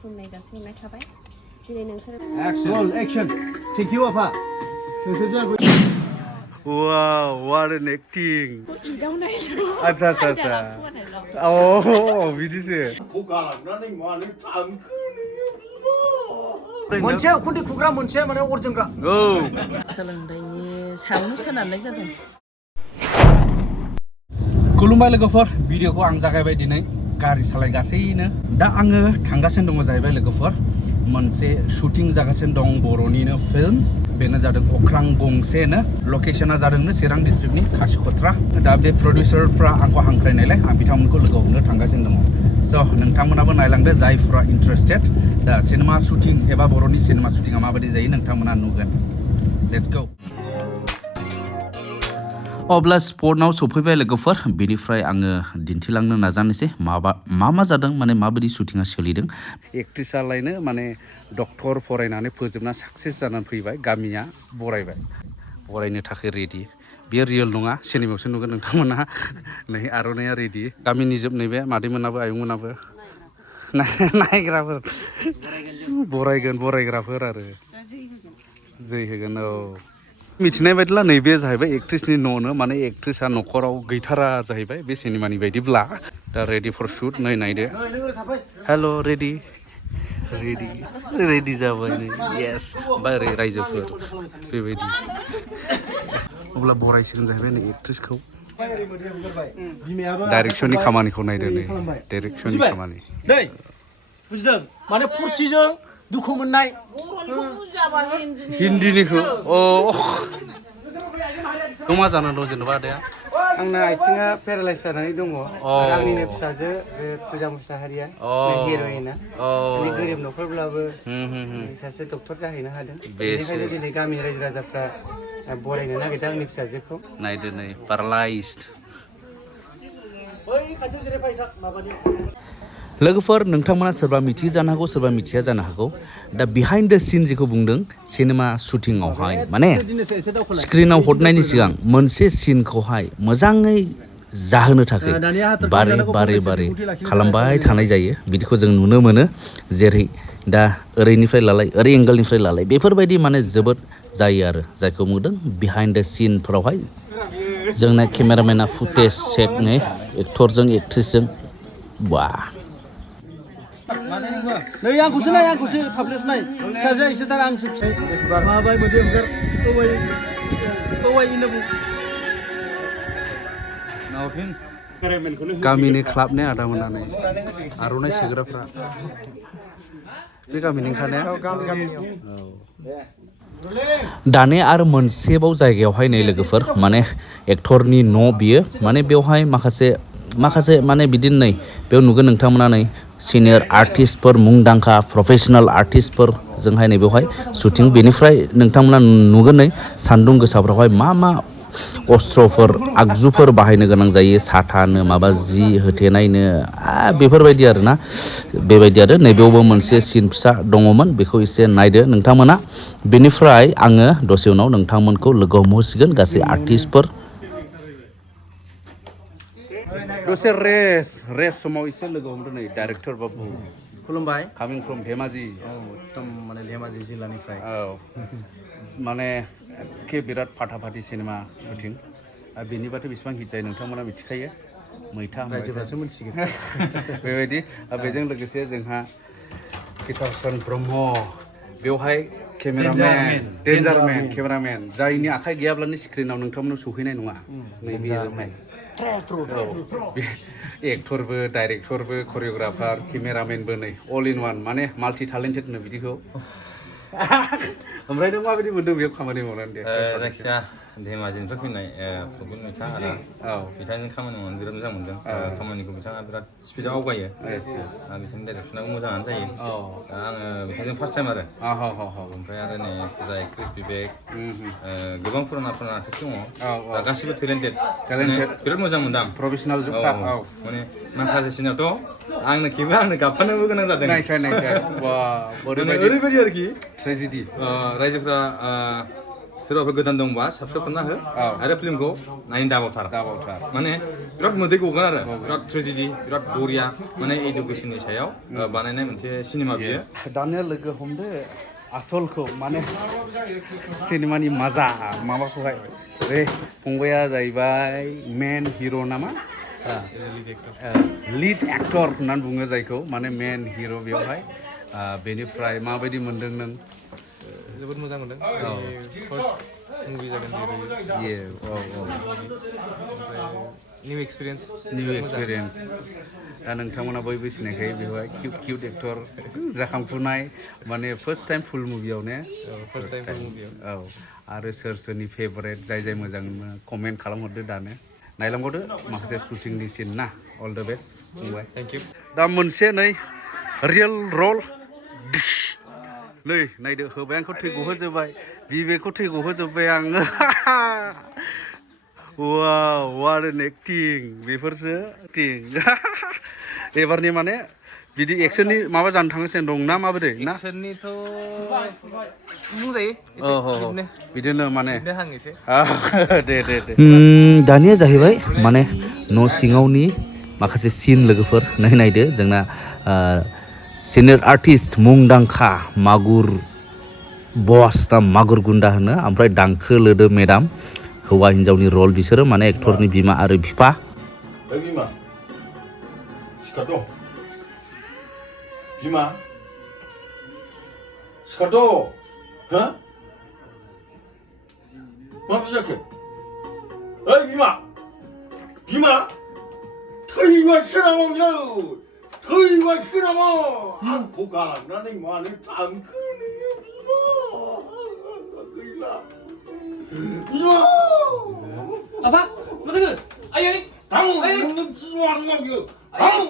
खुलुमनाय जासिहरनाय थाबाय दिनै नोंसोर एक्शन थैंक यू आफा नोंसोर जागोन Wow, what an acting! अच्छा अच्छा अच्छा oh बिदिसो मोनसे उखुन्दै खुग्रा मोनसे माने अर जोंग्रा औ सोलोंथाइनि सायावनो सोनारनाय जादों खुलुमबाय लोगोफोर भिडिअखौ आं जागायबाय दिनै गारि सालायगासिनो दा आङो थांगासिनो दङ जाहैबाय लोगोफोर मोनसे शुटिं जागासिनो दं बर'निनो फिल्म बेनो जादों अख्रां गंसेनो लकेशना जादोंनो चिरां डिस्ट्रिक्टनि खासिखत्रा दा बे प्रडिउसारफ्रा आंखौ हांख्रायनायलाय आं बिथांमोनखौ लोगो हमनो थांगासिनो दङ स' नोंथांमोनाबो नायलांदो जायफ्रा इन्टारेस्टेड दा सिनेमा शुटिं एबा बर'नि सिनेमा शुटिंआ माबायदि जायो नोंथांमोना नुगोन लेट्स गो अब्ला स्पटआव सफैबाय लोगोफोर बेनिफ्राय आङो दिन्थिलांनो नाजानोसै मा जादों माने माबायदि शुटिंआ सोलिदों एक्ट्रिसालायनो माने डक्टर फरायनानै फोजोबना साक्सेस जानानै फैबाय गामिया बरायनो थाखाय रेडि बेयो रियेल नङा सिनेमायावसो नुगोन नोंथांमोनहा नै आर'नाइया रेडि गामिनि जोब नैबे मादैमोनाबो आयंमोनाबो नायग्राफोर बरायग्राफोर आरो जै होगोन औ मिथिनाय बायदिब्ला नैबे जाहैबाय एक्ट्रिसनि न'नो माने एक्ट्रिसा न'खराव गैथारा जाहैबाय बे सिनेमानि बायदिब्ला दा रेडि फर शुट नै नायदो हेल' रेडि जाबाय नै येस ओमफ्राय ओरै रायजोफोर बेबायदि अब्ला बरायसिगोन जाहैबाय नै एक्ट्रिसखौ डाइरेक्सननि खामानिखौ नायदो नै डाइरेक्सननि खामानि बुजिदों माने फुरथिजों दुखु मोननाय हिन्दीनिखौ अ मा जानानै दं जेनेबा आदाया आंना आथिङा पेरालाइस जानानै दङ आरो आंनिनो फिसाजो बे फुजा मुसाहारिया हिर'इना माने गोरिब न'खरब्लाबो सासे डक्टर जाहैनो हादों बेनिखायनो दिनै गामिनि रायजो राजाफ्रा बरायनो नागिरदों आंनि फिसाजोखौ नायदो नै पारालाइज्ड लोगोफोर नोंथांमोना सोरबा मिथियो जानो हागौ सोरबा मिथिया जानो हागौ दा बिहाइन्ड द सिन जेखौ बुंदों सिनेमा शुटिंआवहाय माने स्क्रिनाव हरनायनि सिगां मोनसे सिनखौहाय मोजाङै जाहोनो थाखाय बारे खालामबाय थानाय जायो बिदिखौ जों नुनो मोनो जेरै दा ओरैनिफ्राय लालाय ओरै एंगोलनिफ्राय लालाय बेफोरबायदि माने जोबोद जायो आरो जायखौ नुदों बिहाइन्ड द सिनफोरावहाय जोंना केमेरामेना फुटेज सेटनो एक्टरजों एक्ट्रिसजों बा नै आंखौसो पाब्लिस नाय फिसाजो एसे दा आंसो फिसाय माबाय मोनसे हगार गामिनि क्लाबनि आदामोना नै आर'नाइ सोग्राफ्रा बे गामिनि ओंखारनाया दाने आरो मोनसेबाव जायगायावहाय नै लोगोफोर माने एक्टरनि न' बियो माने बेवहाय माखासे माने बिदिनो नै बेयाव नुगोन नोंथांमोना नै सिनियर आर्टिस्टफोर मुंदांखा प्रफेसनेल आर्टिस्टफोर जोंहाय नै बेवहाय शुटिं बेनिफ्राय नोंथांमोना नुगोन नै सान्दुं गोसाफ्रावहाय मा अस्त्रफोर आगजुफोर बाहायनो गोनां जायो साथानो माबा जि होथेनायनो बेफोरबायदि आरोना बेबायदि आरो नैबेयावबो मोनसे सिन फिसा दङमोन बेखौ एसे नायदो नोंथांमोना बेनिफ्राय आङो दसे उनाव नोंथांमोनखौ लोगो हमहोसिगोन गासै आर्टिस्टफोर दसे रेस्ट समाव एसे लोगो हमदो नै डाइरेक्टर बाबु खुलुमबाय कामिं फ्रम धेमाजि एकदम माने धेमाजि जिल्लानिफ्राय औ माने एखे बिराद फाटाफाटि सिनेमा शुटिं बेनिबाथ' बेसेबां हिट जायो नोंथांमोना मिथिखायो मैथा रायजोफ्रासो मिथिगोन बेबायदि बेजों लोगोसे जोंहा गितारसन ब्रह्म बेवहाय केमेरामेन जायनि आखाइ गैयाब्लानो स्क्रिनाव नोंथांमोनाव सौहैनाय नङा नैबे एक्टरबो डाइरेक्टरबो करिय'ग्राफार केमेरामेनबो नै अल इन वान माने माल्टि टेलेन्टेड होनो बिदिखौ ओमफ्राय नों माबायदि मोनदों बेयाव खामानि मावनानै दे जायखिया धेमाजिनिफ्राय फैनाय फुटबल मैथा आदा बिथांजों खामानि मावनानै बिराद मोजां मोनदों खामानिखौ बिथाङा बिराद स्पिडआव आवगायो बिथांनि डाइरेक्सनाबो मोजाङानो जायो दा आङो बिथांजों फार्स्ट टाइम आरो ओमफ्राय आरो नै फुजा एक्ट्रिस बिबेक गोबां पुराना आर्टिस्ट दङ दा गासिबो टेलेन्टेड बिराद मोजां मोनदां प्रफेसनेल माने माखासे सिनावथ' आंनो खेबो आंनो गाबफानोबो गोनां जादों ओरैबायदि आरोखि ट्रेजेडि रायजोफ्रा सोरबाफोर गोदान दंबा साबसक्राइब खालामना हो आरो फिल्मखौ नायनो दाबावथार माने बिराद मोदै गगोन आरो बिराद ट्रेजेडि बिराद बरिया माने इडुकेसननि सायाव बानायनाय मोनसे सिनेमा बियो दानिया लोगो हमदो आसलखौ माने सिनेमानि मजा माबाखौहाय बे फंबाया जाहैबाय मेन हिर' नामा लिड एक्टर होननानै बुङो जायखौ माने मेन हिर' बेवहाय बेनिफ्राय माबायदि मोनदों नों जोबोद मोजां मोनदों फार्स्ट मुभि जागोन निउ एक्सपिरियेन्स दा नोंथांमोना बयबो सिनायखायो बेवहाय किउट एक्टर जाखांफुनाय माने फार्स्ट टाइम फुल मुभियाव ने फार्स्ट टाइम फुल मुभियाव औ आरो सोरनि फेभरेट जाय मोजां कमेन्ट खालामहरदो दानो नायलांबावदो माखासे शुटिंनि सिन ना अल द बेस्ट फंबाय थेंक इउ दा मोनसे नै रियेल रल नै नायदो होबाय आंखौ थै गहोजोब्बाय बिबेकखौ थै गहोजोब्बाय आङो वाव वाट एन एक्टिं बेफोरसो एक्टिं एबारनि माने बिदि एक्सननि माबा जानो थांगासिनो दं ना माबोरै ना एक्सननिथ' बुंजायो बिदिनो माने एसे दे दानिया जाहैबाय माने न' सिङावनि माखासे सिन लोगोफोर नायदो जोंना सिनियर आर्टिस्ट मुंदांखा मागुर बस दा मागुर गुन्दा होनो ओमफ्राय दांखो लोदो मेडाम हौवा हिन्जावनि रल बिसोरो माने एक्टरनि बिमा आरो बिफा बिमा सिखारद' बिमा सिखारद' हो माबोरै जाखो ओइ बिमा बिमा थैबायसो नामा बियो थैबायसो नामा आंखौ गालांनानै मानो थांखो नोङो बिमा गैला बिमा Apa? Betul? Ayo, थां नों बिमा नङा बियो थां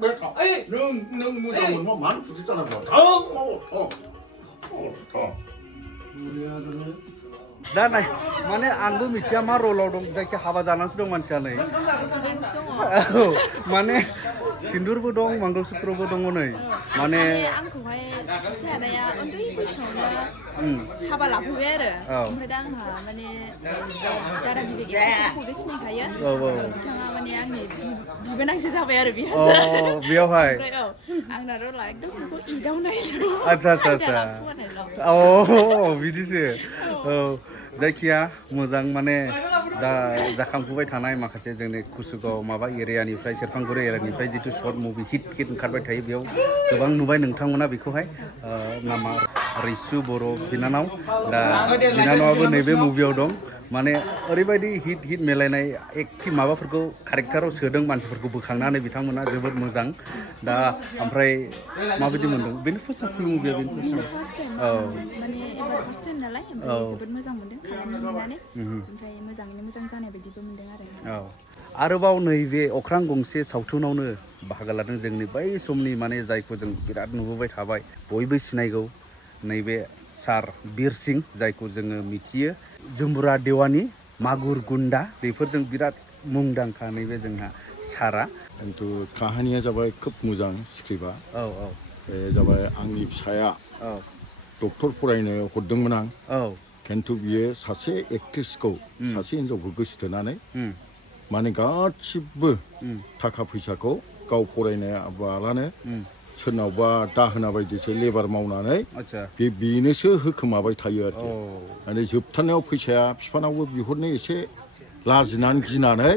बे थां नों मोजां मोनबा मानो बिदि जानांगौ थां दा नाय माने आंबो मिथिया मा रलाव दं जायखि हाबा जानानैसो दं मानसिया नै औ माने सिन्दुरबो दं मंगलसूत्रबो दङ नै माने आंखौहाय सासे आदाया उन्दै बैसोआवनो हाबा लाफैबाय आरो ओमफ्राय दा आंहा माने दादा बिबेकखौबो सिनायखायो बिथाङा माने आंनि बिबोनांसो जाबाय आरो बेयावहाय ओमफ्राय आंना रला एकदम बेखौ इदावनायल' आच्छा औ बिदिसो औ जायखिया मोजां माने दा जाखांफुबाय थानाय माखासे जोंनि कुसुगाव माबा एरियानिफ्राय सेरफांगुरि एरियानिफ्राय जिथु सर्ट मुभि हिट ओंखारबाय थायो बेयाव गोबां नुबाय नोंथांमोना बेखौहाय नामा रैसु बर' बिनानाव दा बिनानावाबो नैबे मुभियाव दं माने ओरैबायदि हिट मिलायनाय एक्टिभ माबाफोरखौ कारेक्टाराव सोदों मानसिफोरखौ बोखांनानै बिथांमोना जोबोद मोजां दा ओमफ्राय माबायदि मोनदों बेनो फार्स्ट टाइम मुभिया बेनो औ माने एबार फार्स्ट टाइम नालाय ओमफ्राय जोबोद मोजां मोनदों खालामनो मोननानै ओमफ्राय मोजाङैनो मोजां जानाय बायदिबो मोनदों आरो औ आरोबाव नैबे अख्रां गंसे सावथुनावनो बाहागो लादों जोंनि बै समनि माने जायखौ जों बिराद नुबोबाय थाबाय बयबो सिनायगौ नैबे सार बिर सिं जायखौ जोङो मिथियो जुम्बुरा देवानि मागुर गुन्दा बेफोरजों बिराद मुंदांखा नैबे जोंहा सारा खिन्थु काहानिया जाबाय खोब मोजां स्क्रिप्टआ बे जाबाय आंनि फिसाया डक्टर फरायनो हरदोंमोन आं खिन्थु बियो सासे एक्ट्रेसखौ सासे हिन्जावखौ गोसोथोनानै माने गासिबो थाखा फैसाखौ गाव फरायनायाबालानो सोरनावबा दाहोना बायदिसो लेबार मावनानै बेनोसो होखोमाबाय थायो आरोखि माने जोबथारनायाव फैसाया बिफानावबो बिहरनो एसे लाजिनानै गिनानै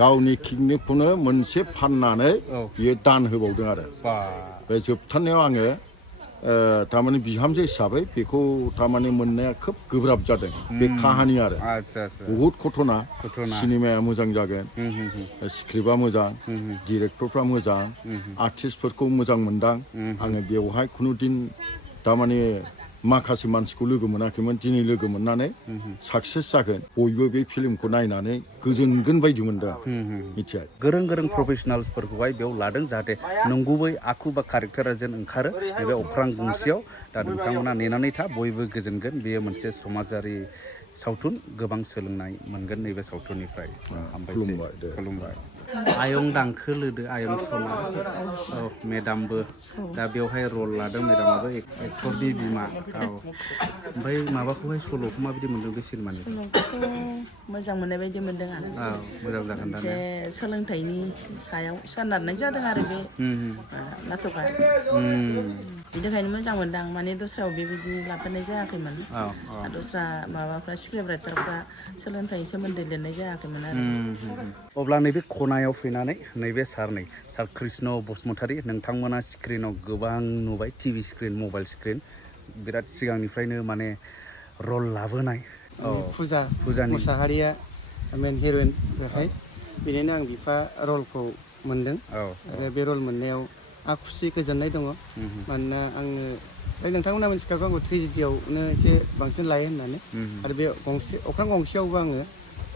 गावनि किडनिखौनो मोनसे फाननानै बियो दान होबावदों आरो बे जोबथारनायाव आङो थारमाने बिहामजो हिसाबै बेखौ थारमाने मोननाया खोब गोब्राब जादों बे काहानि आरो बहुद घटना सिनेमाया मोजां जागोन स्क्रिप्टआ मोजां डिरेक्टरफ्रा मोजां आर्टिस्टफोरखौ मोजां मोनदां आङो बेवहाय खुनु दिन थारमाने माखासे मानसिखौ लोगो मोनाखैमोन दिनै लोगो मोननानै साक्सेस जागोन बयबो बे फिल्मखौ नायनानै गोजोनगोन बायदि मोनदों मिथिबाय गोरों प्रफेसनेल्सफोरखौहाय बेयाव लादों जाहाथे नंगुबै आखु बा कारेक्टारा जेन ओंखारो नैबे अख्रां गंसेयाव दा नोंथांमोना नेनानै था बयबो गोजोनगोन बेयो मोनसे समाजारि सावथुन गोबां सोलोंनाय मोनगोन नैबे सावथुननिफ्राय हामबायसै खुलुमबाय आयं दांखो लोदो आयं सना औ मेदामबो दा बेवहाय रल लादों मेदामाबो एक्टरनि बिमा औ ओमफ्राय माबाखौहाय सल'खौ माबायदि मोनदों बे सिनेमानि मोजां मोननाय बायदि मोनदों आरो औ मोजां जागोन दा मोनसे सोलोंथाइनि सायाव सोनारनाय जादों आरो बे नाटकआ बिनि थाखायनो मोजां मोनदों आं माने दस्रायाव बेबायदि लाफेरनाय जायाखैमोन दस्रा माबाफ्रा स्क्रिप्ट राइटारफ्रा सोलोंथाइनि सोमोन्दै लिरनाय जायाखैमोन आरो अब्ला नैबे खनायाव फैनानै नैबे सार कृष्ण बसुमतारी नोंथांमोना स्क्रिनाव गोबां नुबाय टिभि स्क्रिन मबाइल स्क्रिन बिराद सिगांनिफ्रायनो माने रल लाबोनाय फुजा मुसाहारिया मेन हिर'इन बेहाय बिनिनो आं बिफा रलखौ मोनदों आरो बे रल मोननायाव आं खुसि गोजोननाय दङ मानोना आङो नोंथांमोना मिथिखागौ आंबो ट्रेजेडियावनो एसे बांसिन लायो होननानै आरो बे अख्रां गंसेयावबो आङो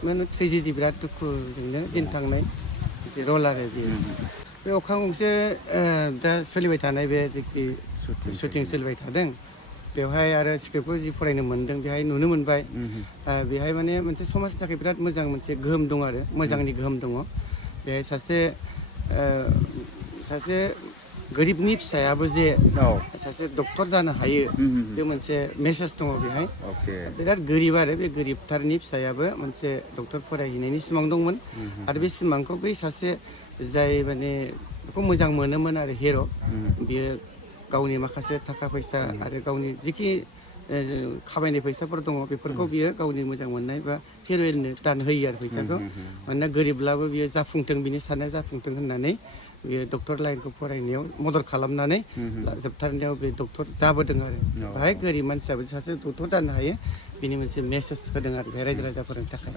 माने ट्रेजेडि बिराद दुखुजोंनो दिन थांनाय मोनसे रल आरो बेयो बे अख्रां गंसे दा सोलिबाय थानाय बे जेखि शुटिं सोलिबाय थादों बेवहाय आरो स्क्रिप्टखौ जि फरायनो मोनदों बेहाय नुनो मोनबाय बेहाय माने मोनसे समाजनि थाखाय बिराद मोजां मोनसे गोहोम दं आरो मोजांनि गोहोम दङ बेहाय सासे गोरिबनि फिसायाबो जे सासे डक्टर जानो हायो बे मोनसे मेसेज दङ बेहाय बिराद गोरिब आरो बे गोरिबथारनि फिसायाबो मोनसे डक्टर फरायहैनायनि सिमां दंमोन आरो बे सिमांखौ बै सासे जाय माने बेखौ मोजां मोनोमोन आरो हिर' बियो गावनि माखासे थाखा फैसा आरो गावनि जिखि खामायनाय फैसाफोर दङ बेफोरखौ बियो गावनि मोजां मोननाय बा हिर'इननो दान होयो आरो फैसाखौ मानोना गोरिबब्लाबो बियो जाफुंथों बिनि साननाया जाफुंथों होननानै बियो डक्टर लाइनखौ फरायनायाव मदद खालामनानै जोबथारनायाव बे डक्टर जाबोदों आरो बेहाय गोरिब मानसियाबो सासे डक्टर जानो हायो बिनि मोनसे मेसेज होदों आरो बे रायजो राजाफोरनि थाखाय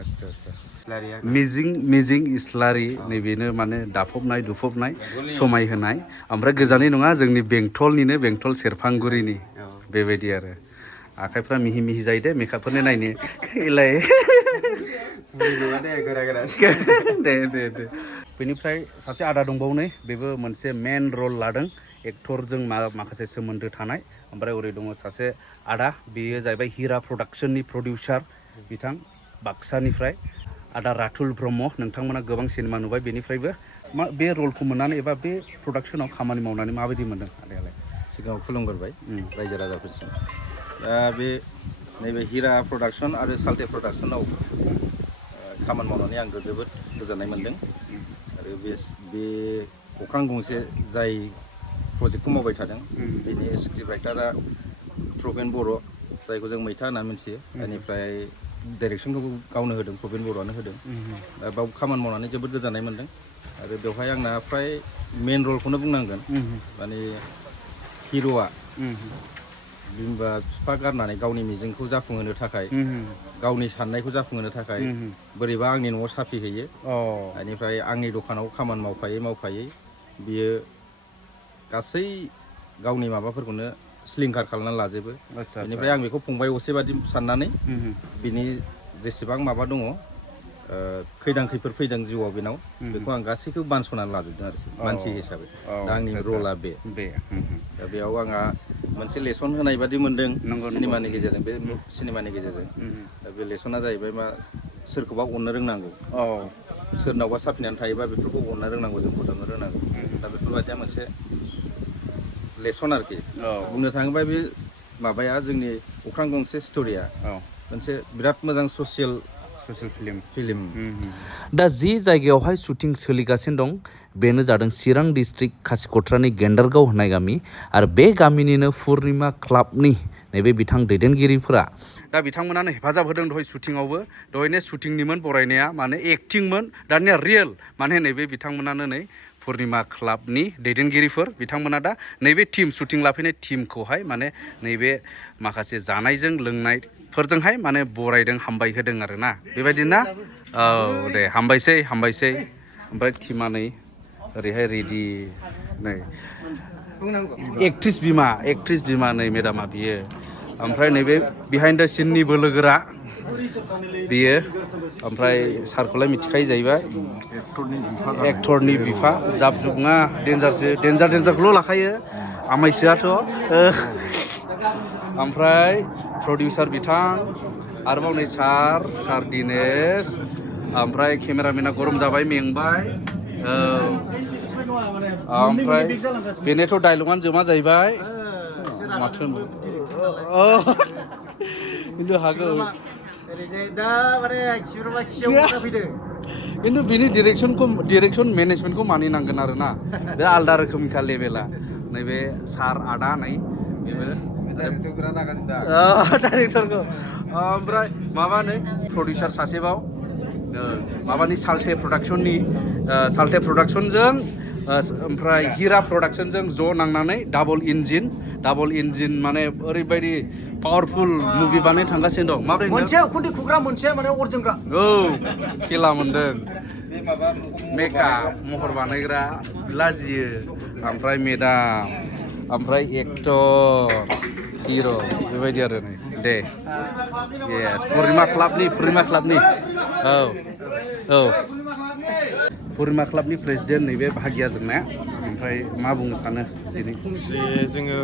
मिजिं इस्लारि नैबेनो माने दाफबनाय दुफबनाय समायहोनाय ओमफ्राय गोजाननि नङा जोंनि बेंटल सेरफांगुरिनि बेबायदि आरो आखाइफ्रा मिहि मिहि जायो दे मेकआपफोरनि नायनो एलाय दे बेनिफ्राय सासे आदा दंबावो नै बेबो मोनसे मेन रल लादों एक्टरजों माखासे सोमोन्दो थानाय ओमफ्राय ओरै दङ सासे आदा बेयो जाहैबाय हिरा प्रडाक्सननि प्रडिउसार बिथां बाक्सानिफ्राय आदा राथुल ब्रह्म नोंथांमोना गोबां सिनेमा नुबाय बेनिफ्रायबो बे रलखौ मोननानै एबा बे प्रडाक्सनाव खामानि मावनानै माबायदि मोनदों आदायालाय सिगाङाव खुलुमगोरबाय रायजो राजाफोरसिम दा बे नैबे हिरा प्रडाक्सन आरो साल्टे प्रडाक्सनाव खामानि मावनानै आं जोबोद गोजोननाय मोनदों आरो बे अख्रां गंसे जाय प्रजेक्टखौ मावबाय थादों बेनि स्क्रिप्ट राइटारा प्रबेन बर' जायखौ जों मैथा होनना मिथियो बेनिफ्राय डाइरेक्सनखौबो गावनो होदों प्रबेन बर'आनो होदों दा बाव खामानि मावनानै जोबोद गोजोननाय मोनदों आरो बेवहाय आंना फ्राय मेन रलखौनो बुंनांगोन माने हिर'आ बिमा बिफा गारनानै गावनि मिजिंखौ जाफुंहोनो थाखाय गावनि साननायखौ जाफुंहोनो थाखाय बोरैबा आंनि न'आव साफि हैयो बेनिफ्राय आंनि दखानाव खामानि मावफायै बियो गासै गावनि माबाफोरखौनो सिलिंखार खालामनानै लाजोबो बेनिफ्राय आं बेखौ फंबाय असे बादि साननानै बिनि जेसेबां माबा दङ खैदां खैफोद फैदों जिउआव बेनाव बेखौ आं गासैखौबो बानस'नानै लाजोबदों आरो मानसि हिसाबै दा आंनि रला बे दा बेयाव आंहा मोनसे लेसन होनाय बादि मोनदों सिनेमानि गेजेरजों दा बे लेसना जाहैबाय मा सोरखौबा अननो रोंनांगौ सोरनावबा साफिनानै थायोबा बेफोरखौ अननो रोंनांगौ जों बजबनो रोंनांगौ दा बेफोरबायदिया मोनसे लेसन आरोखि बुंनो थाङोबा बे माबाया जोंनि अख्रां गंसे स्ट'रिया मोनसे बिराद मोजां ससियेल फिल्म दा जि जायगायावहाय शुटिं सोलिगासिनो दं बेनो जादों चिरां डिस्ट्रिक्ट खासिक'त्रानि गेन्दारगाव होननाय गामि आरो बे गामिनिनो पुर्निमा क्लाबनि नैबे बिथां दैदेनगिरिफोरा दा बिथांमोनानो हेफाजाब होदों दहाय शुटिंआवबो दहायनो शुटिंनिमोन बरायनाया माने एक्टिंमोन दानिया रियेल माने नैबे बिथांमोनानो नै पुर्निमा क्लाबनि दैदेनगिरिफोर बिथांमोना दा नैबे टिम शुटिं लाफैनाय टिमखौहाय माने नैबे माखासे जानायजों लोंनायफोरजोंहाय माने बरायदों हामबाय होदों आरो ना बेबायदि ना औ दे हामबायसै ओमफ्राय टिमा नै ओरैहाय रेडि नै एक्ट्रिस बिमा नै मेदामा बियो ओमफ्राय नैबे बिहाइन्ड द सिननि बोलोगोरा बियो ओमफ्राय सारखौलाय मिथिखायो जाहैबाय एक्टरनि बिफा जाब जुब नङा डेन्जारखौल' लाखायो आमायसोआथ' ओमफ्राय प्रडिउसार बिथां आरोबाव नै सार दिनेश ओमफ्राय केमेरामेना गरम जाबाय मेंबाय ओमफ्राय बेनोथ' डायलगानो जोमा जाहैबाय माथो खिन्थु हागौ खिन्थु बेनि डिरेक्सन मेनेजमेन्टखौ मानिनांगोन आरो ना बे आलदा रोखोमनिखा लेभेला नैबे सार आदा नै बेबो डाइरेक्टरखौ ओमफ्राय माबा नै प्रडिउसार सासेबाव माबानि साल्टे प्रडाक्सनजों ओमफ्राय हिरा प्रडाक्सनजों ज' नांनानै डाबल इन्जिन माने ओरैबायदि पावारफुल मुभि बानायनो थांगासिनो दं माब्रै मोनसे उखुन्दै खुग्रा मोनसे माने अर जोंग्रा औ खेला मोनदों मेकआप महर बानायग्रा लाजियो ओमफ्राय मेदाम ओमफ्राय एक्टर हिर' बेबायदि आरो नै दे येस पुर्णिमा क्लाबनि औ पुर्णिमा क्लाबनि प्रेसिडेन्ट नैबे भागिया जोंना ओमफ्राय मा बुंनो सानो दिनै जोङो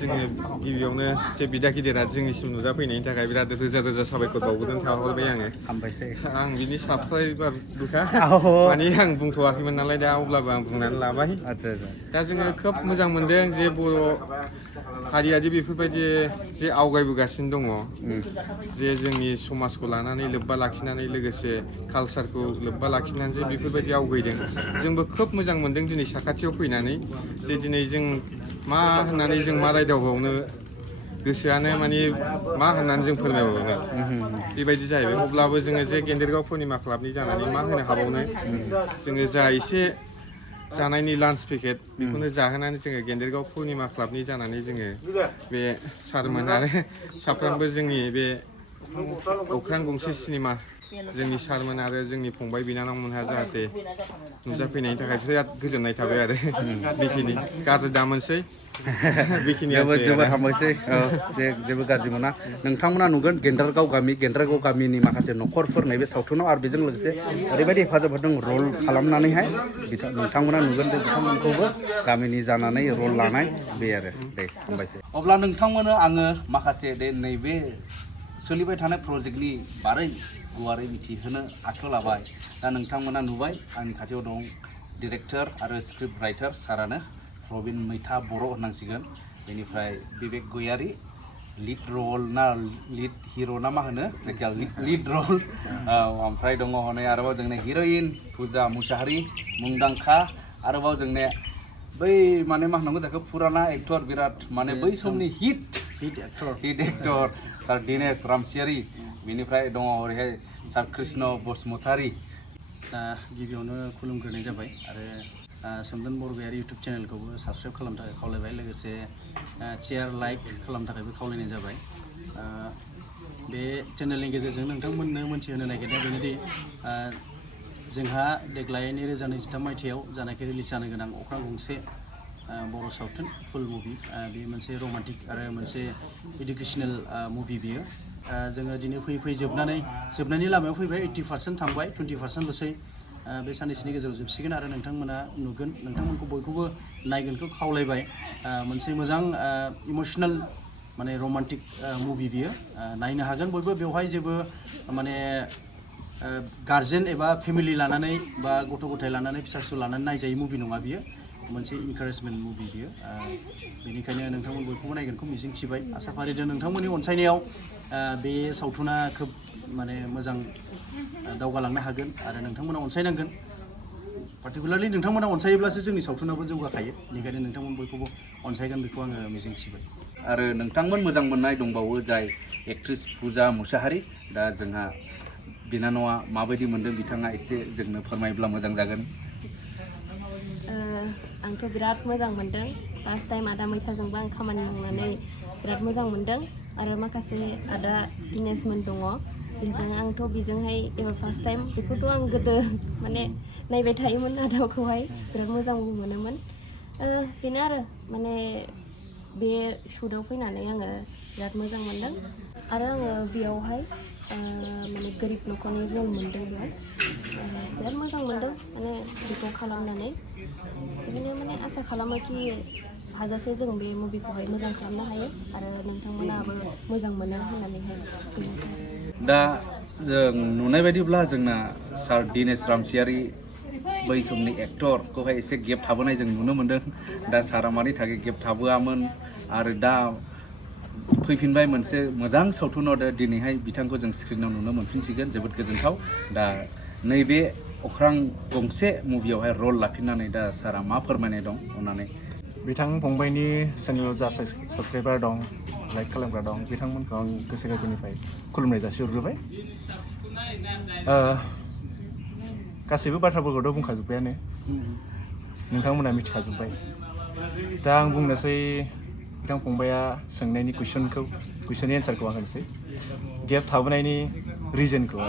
गिबियावनो जे बिदा गिदिरा जोंनिसिम नुजाफैनायनि थाखाय बिराद रोजा साबायखर बावबोदों थाहरबाय आङो हामबायसै आं बिनि साबस्क्राइबारबोखा माने आं बुंथ'वाखैमोन नालाय दा अब्लाबो आं बुंनानै लाबाय दा जोङो खोब मोजां मोनदों जे बर' हारियादि बेफोरबायदि जे आवगायबोगासिनो दङ जे जोंनि समाजखौ लानानै लोब्बा लाखिनानै लोगोसे कालसारखौ लोब्बा लाखिनानै जे बेफोरबायदि आवगायदों जोंबो खोब मोजां मोनदों दिनै साखाथियाव फैनानै जे दिनै जों मा होननानै जों मा रायदावबावनो गोसोआनो माने मा होननानै जों फोरमायबावनो बेबायदि जाहैबाय अब्लाबो जोङो जे गेदेरगाव पुर्णिमा क्लाबनि जानानै मा होनो हाबावनो जोङो जा एसे जानायनि लान्च पेकेट बेखौनो जाहोनानै जोङो गेदेरगाव पुर्णिमा क्लाबनि जानानै जोङो बे सारमोन आरो साफ्रोमबो जोंनि बे अख्रां गंसे सिनेमा जोंनि सारमोन आरो जोंनि फंबाय बिनानावमोनहा जाहाथे नुजाफैनायनि थाखाय बिराद गोजोननाय थाबाय आरो बेखिनि गाज्रि दामोनसै जोबोद हामबायसै जेबो गाज्रि मोना नोंथांमोना नुगोन गेन्द्रागाव गामिनि माखासे न'खरफोर नैबे सावथुनाव आरो बेजों लोगोसे ओरैबायदि हेफाजाब होदों रल खालामनानैहाय नोंथांमोना नुगोन जे बिथांमोनखौबो गामिनि जानानै रल लानाय बे आरो दे हामबायसै अब्ला नोंथांमोननो आङो माखासे नैबे सोलिबाय थानाय प्रजेक्टनि बारै गुवारै मिथिहोनो आखायाव लाबाय दा नोंथांमोना नुबाय आंनि खाथियाव दं डिरेक्टर आरो स्क्रिप्ट राइटार सारानो प्रबिन मैथा बर' होननांसिगोन बेनिफ्राय बिबेक गयारी लिड रल ना लिड हिर' ना मा होनो जायखिया लिड रल ओमफ्राय दङ हनै आरोबाव जोंनि हिर'इन पुजा मुसाहारि मुंदांखा आरोबाव जोंने बै माने मा होननांगौ जाखो फुराना एक्टर बिराद माने बै समनि हिट एक्टर सार दिनेश रामसियारि बेनिफ्राय दङ ओरैहाय सार कृष्ण बसुमतारी दा गिबियावनो खुलुमग्रोनाय जाबाय आरो सोमदोन बरगयारि इउटुब चेनेलखौबो साबस्क्राइब खालामनो थाखाय खावलायबाय लोगोसे शेयार लाइक खालामनो थाखायबो खावलायनाय जाबाय बे चेनेलनि गेजेरजों नोंथांमोननो मोनथिहोनो नागिरनाया बेनोदि जोंहा देग्लाय 2023 मायथाइयाव जानाखि रिलिज जानो गोनां अख्रां गंसे बर' सावथुन फुल मुभि बे मोनसे रमान्टिक आरो मोनसे इडुकेसनेल मुभि बियो जोङो दिनै फैयै जोबनायनि लामायाव फैबाय 80% थांबाय 20%ल'सै बे साननैसोनि गेजेराव जोबसिगोन आरो नोंथांमोना नुगोन नोंथांमोनखौ बयखौबो नायगोनखौ खावलायबाय मोनसे मोजां इमोसनेल माने रमान्टिक मुभि बियो नायनो हागोन बयबो बेवहाय जेबो माने गार्जेन एबा फेमिलि लानानै बा गथ' गथाय लानानै फिसा फिसौ लानानै नायजायै मुभि नङा बियो मोनसे इनकारेजमेन्ट मुभि बियो बेनिखायनो नोंथांमोन बयखौबो नायगोनखौ मिजिंथिबाय आसा फारिदों नोंथांमोननि अनसायनायाव बे सावथुना खोब माने मोजां दावगालांनो हागोन आरो नोंथांमोना अनसायनांगोन पार्टिकुलारलि नोंथांमोना अनसायोब्लासो जोंनि सावथुनाबो जौगाखायो बेनिखायनो नोंथांमोन बयखौबो अनसायगोन बेखौ आङो मिजिंथिबाय आरो नोंथांमोन मोजां मोननाय दंबावो जाय एक्ट्रिस पुजा मुसाहारि दा जोंहा बिनानावा माबायदि मोनदों बिथाङा एसे जोंनो फोरमायोब्ला मोजां जागोन आंथ' बिराद मोजां मोनदों फार्स्ट टाइम आदा मैथाजोंबो आं खामानि मावनानै बिराद मोजां मोनदों आरो माखासे आदा दिनेशमोन दङ आंथ' बेजोंहाय एबार फार्स्ट टाइम बेखौथ' आं गोदो माने नायबाय थायोमोन आदाखौहाय बिराद मोजां मोनोमोन बेनो आरो माने बे शुटआव फैनानै आङो बिराद मोजां मोनदों आरो आङो बेयावहाय माने गोरिब न'खरनि रल मोनदों बेयाव बिराद मोजां मोनदों माने बेखौ खालामनानै बेखायनो माने आसा खालामो कि हाजासे जों बे मुभिखौहाय मोजां खालामनो हायो आरो नोंथांमोनाबो मोजां मोनो होननानैहाय दा जों नुनाय बायदिब्ला जोंना सार दिनेश रामसियारि बै समनि एक्टरखौहाय एसे गेप थाबोनाय जों नुनो मोन्दों दा सारा मानि थाखाय गेप थाबोआमोन आरो दा फैफिनबाय मोनसे मोजां सावथुनाव दा दिनैहाय बिथांखौ जों स्क्रिनाव नुनो मोनफिनसिगोन जोबोद गोजोनथाव दा नैबे अख्रां गंसे मुभियावहाय रल लाफिननानै दा सारा मा फोरमायनाय दं अननानै बिथां फंबायनि चेनेलाव जा साबसक्राइबार दं लाइक खालामग्रा दं बिथांमोनखौ आं गोसो गोरबोनिफ्राय खुलुमनाय जासिहरग्रोबाय गासैबो बाथ्राफोरखौथ' बुंखाजोब्बायानो नोंथांमोना मिथिखाजोब्बाय दा आं बुंनोसै बिथां फंबाया सोंनायनि कुइसननि एन्सारखौ आं होनोसै गेप थाबोनायनि रिजनखौ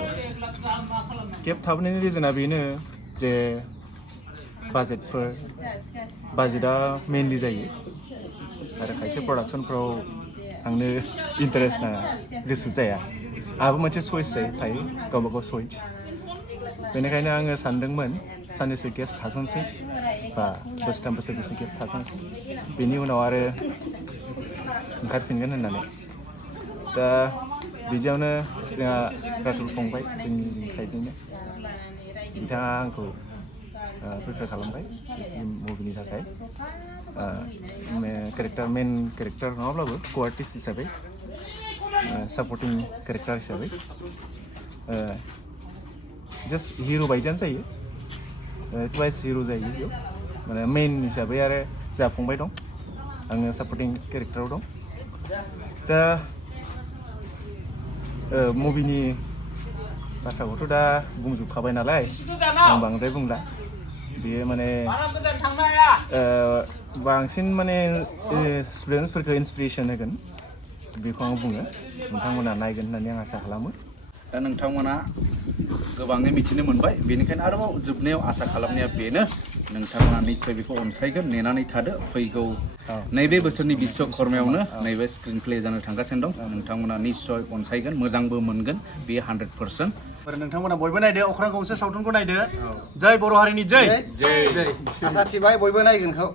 गेप थाबोनायनि रिजना बेनो जे बाजेटआ मेनलि जायो आरो खायसे प्रडाक्सनफ्राव थांनो इन्टारेस्टआ गोसो जाया आहाबो मोनसे चइस थायो गावबागाव चइस बेनिखायनो आङो सानदोंमोन साननैसो गेप थाथ'नोसै बा बोसोरथाम बोसोरब्रैसो गेप थाथ'नोसै बेनि उनाव आरो ओंखारफिनगोन होननानै दा बिदियावनो जोंहा राथुल फंबाय जोंनि साइडनिनो बिथाङा आंखौ प्रिफार खालामबाय मुभिनि थाखाय मेन केरेक्टार नङाब्लाबो को-आर्टिस्ट हिसाबै सापर्टिं केरेक्टार हिसाबै जास्ट हिर' बायदियानो जायो ट्वाइस हिर' जायो बेयाव माने मेन हिसाबै आरो जा फंबाय दं आङो सापर्टिं केरेक्टाराव दं दा मुभिनि बाथ्राखौथ' दा बुंजोबखाबाय नालाय आं बांद्राय बुंला बेयो माने बांसिन माने स्टुडेन्टसफोरखौ इन्सपिरेसन होगोन बेखौ आं बुङो नोंथांमोना नायगोन होननानै आं आसा खालामो दा नोंथांमोना गोबाङै मिथिनो मोनबाय बेनिखायनो आरोबाव जोबनायाव आसा खालामनाया बेनो नोंथांमोना निस्सय बेखौ अनसायगोन नेनानै थादो फैगौ नैबे बोसोरनि बिश्वकर्मायावनो नैबे स्क्रिन प्ले जानो थांगासिनो दं नोंथांमोना निस्सय अनसायगोन मोजांबो मोनगोन बेयो 100%। नोंथांमोना बयबो नायदो अख्रां गंसे सावथुनखौ नायदो जय बर' हारिनि जय आसा थिबाय बयबो नायगोनखौ